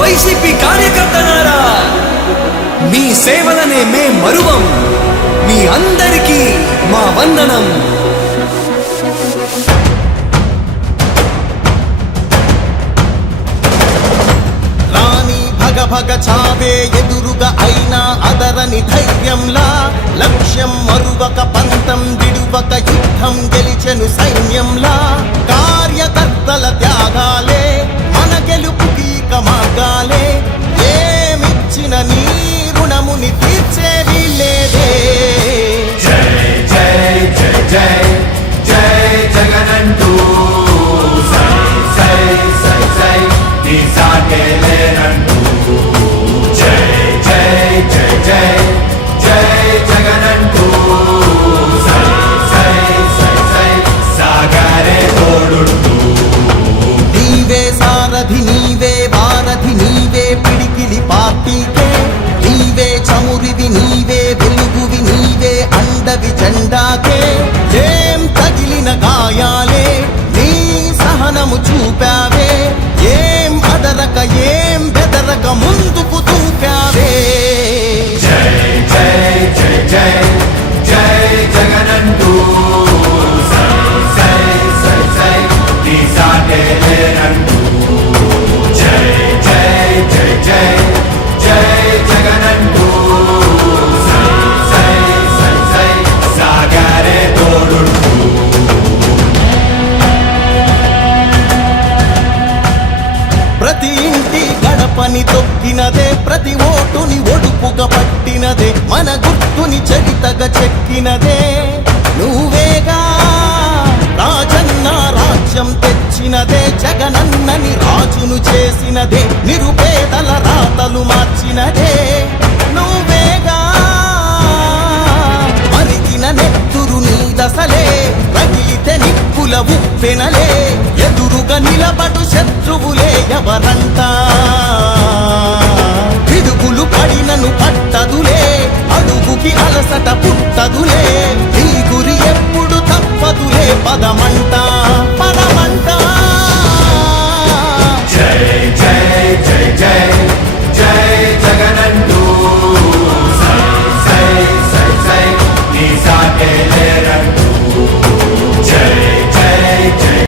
YCP కార్యకర్తలారా, మీ సేవలనే మే మరువం. మీ అందరికీ మా వందనం. రాణి భగ భగ చావే ఎదురుగా అయినా అదరని ధైర్యంలా, లక్ష్యం మరువక పంతం విడువక యుద్ధం గెలిచెను సైన్యంలా. కార్యకర్తల త్యాగాలే మన గెలుపుకి మార్గాలే. ఏమిచ్చిన నీ రుణముని తీర్చేవి లేదే. జై జై జై జై జై జగనంటూ సై సై సై సై నీ సాటే లేనంటూ. జై జై జై జై జై జగనంటూ సై సై సై సై సాగరే తోడుంటూ. నీవే సారథి నీవే వారధి నీవే పిడికిలి పార్టీకే. నీవే చమురివి నీవే వెలుగువి నీవే అండవి జెండాకే. ఏం తగిలిన గాయాలే నీ సహనము చూపావే. ఏం అదరక ఏం బెదరక ముందుకు దూకావే. జై జై జై జై జై జగనంటూ సై సై సై సై నీ సాటే లేనంటూ. జై జై జై జై జై జగనంటూ సై సై సై సై సాగరే తోడుంటూ. ప్రతి ఇంటి గడపని తొక్కినదే, ప్రతి ఓటుని ఒడుపుగా పట్టినదే, మన గుర్తుని చరితగా చెక్కినదే నువ్వేగా. రాజన్న రాజ్యం తెచ్చినదే, జగనన్నని రాజును చేసినదే, నిరుపేదల రాతలు మార్చినదే నువ్వేగా. మరిగిన నెత్తురు నీ దశలే, రగిలితే నిప్పుల ఉప్పెనలే. ఎదురుగా నిలబడు శత్రువులే ఎవరంట. పిడుగులు పడినను పట్టదులే, అడుగుకి అలసట పుట్టదులే. ఈ గురి ఎప్పుడు తప్పదులే, పదమంట పదమంట. జై జై